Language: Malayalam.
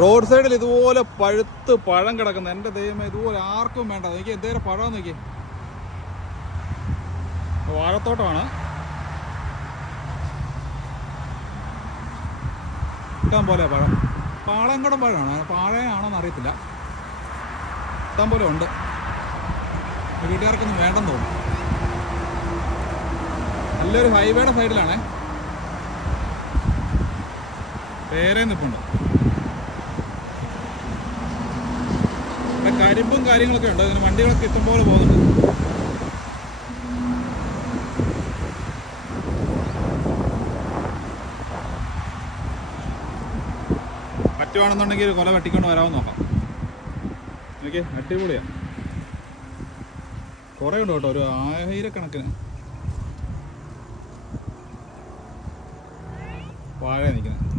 റോഡ് സൈഡിൽ ഇതുപോലെ പഴുത്ത് പഴം കിടക്കുന്ന എൻ്റെ ദൈവമേ, ഇതുപോലെ ആർക്കും വേണ്ട. എനിക്ക് എന്തേലും പഴം നോക്കി. വാഴത്തോട്ടമാണ്. ഇഷ്ടം പോലെ പഴം. പാളയംകുടം പഴമാണ്, പാഴയാണോന്ന് അറിയത്തില്ല. ഇഷ്ടം പോലെ ഉണ്ട്. വീട്ടുകാർക്കൊന്നും വേണ്ടെന്ന് തോന്നുന്നു. നല്ലൊരു ഹൈവേയുടെ സൈഡിലാണേ. പേരെ നിൽപ്പുണ്ട്. ഇവിടെ കരിമ്പും കാര്യങ്ങളൊക്കെ ഉണ്ട്. അതിന് വണ്ടികളൊക്കെ ഇഷ്ടംപോലെ പോകുന്നുണ്ട്. പറ്റുവാണെന്നുണ്ടെങ്കിൽ ഒരു കൊല വെട്ടിക്കൊണ്ട് വരാമെന്ന് നോക്കാം. ഓക്കെ, അടിപൊളിയാണ്. കുറേ ഉണ്ട് കേട്ടോ, ഒരു 1000 വാഴ നിൽക്കുന്നത്.